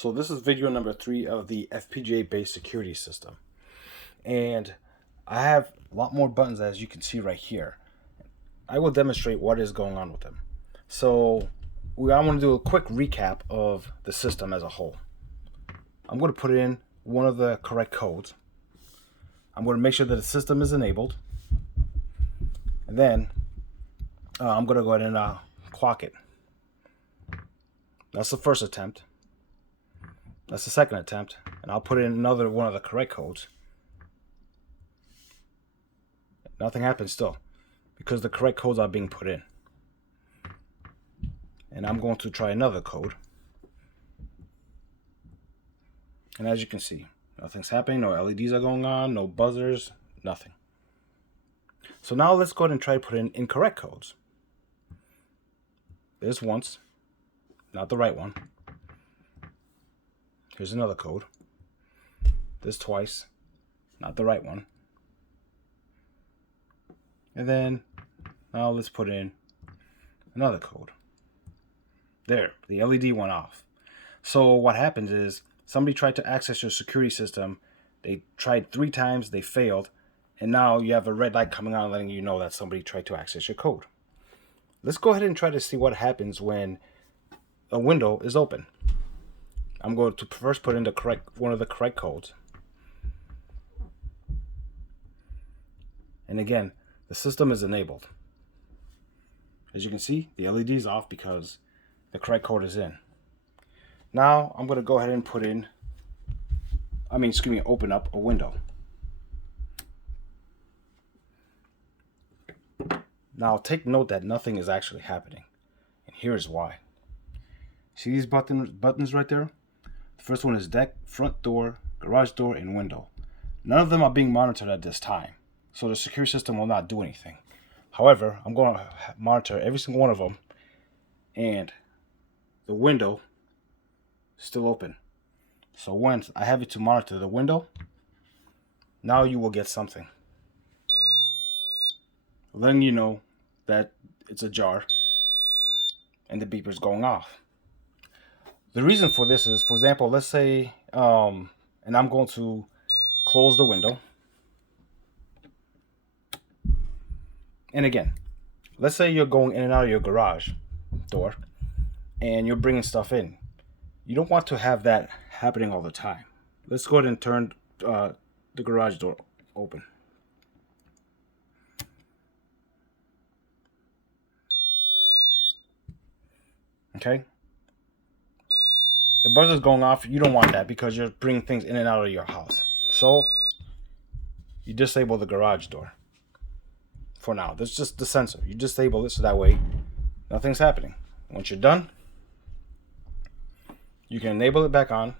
So this is video number 3 of the FPGA based security system. And I have a lot more buttons, as you can see right here. I will demonstrate what is going on with them. So I want to do a quick recap of the system as a whole. I'm going to put in one of the correct codes. I'm going to make sure that the system is enabled. And then I'm going to go ahead and clock it. That's the first attempt. That's the second attempt. And I'll put in another one of the correct codes. Nothing happens still, because the correct codes are being put in. And I'm going to try another code. And as you can see, nothing's happening. No LEDs are going on, no buzzers, nothing. So now let's go ahead and try to put in incorrect codes. There's once, not the right one. Here's another code. There's twice, not the right one. And then now let's put in another code. There, the LED went off. So what happens is somebody tried to access your security system. They tried 3 times, they failed, and now you have a red light coming on letting you know that somebody tried to access your code. Let's go ahead and try to see what happens when a window is open. I'm going to first put in one of the correct codes. And again, the system is enabled. As you can see, the LED is off because the correct code is in. Now I'm going to go ahead and open up a window. Now take note that nothing is actually happening. And here's why. See these buttons right there? The first one is deck, front door, garage door, and window. None of them are being monitored at this time, so the security system will not do anything. However, I'm going to monitor every single one of them, and the window is still open. So once I have it to monitor the window, now you will get something letting you know that it's ajar and the beeper is going off. The reason for this is, for example, let's say, and I'm going to close the window. And again, let's say you're going in and out of your garage door and you're bringing stuff in. You don't want to have that happening all the time. Let's go ahead and turn the garage door open. Okay? The buzzer's going off. You don't want that because you're bringing things in and out of your house. So you disable the garage door for now. That's just the sensor. You disable it so that way nothing's happening. Once you're done, you can enable it back on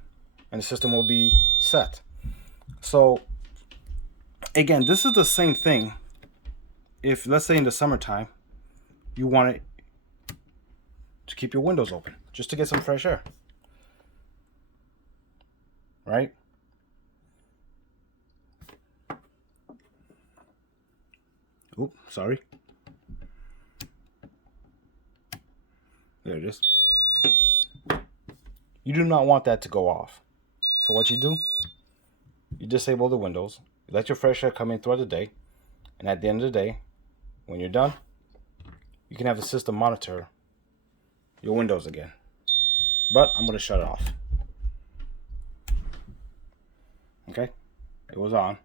and the system will be set. So again, this is the same thing if, let's say, in the summertime you want it to keep your windows open just to get some fresh air. Right? Oops, sorry. There it is. You do not want that to go off. So what you do, you disable the windows, you let your fresh air come in throughout the day, and at the end of the day, when you're done, you can have the system monitor your windows again. But I'm going to shut it off. Okay, it was on.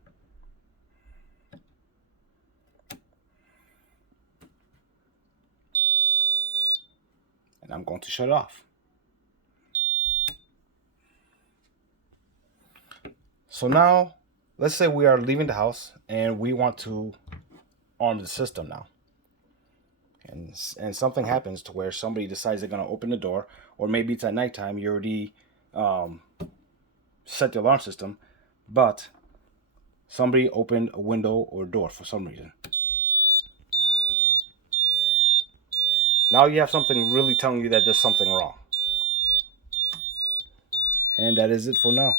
And I'm going to shut it off. So now, let's say we are leaving the house and we want to arm the system now. And something happens to where somebody decides they're going to open the door, or maybe it's at nighttime, you already set the alarm system, but somebody opened a window or door for some reason. Now you have something really telling you that there's something wrong. And that is it for now.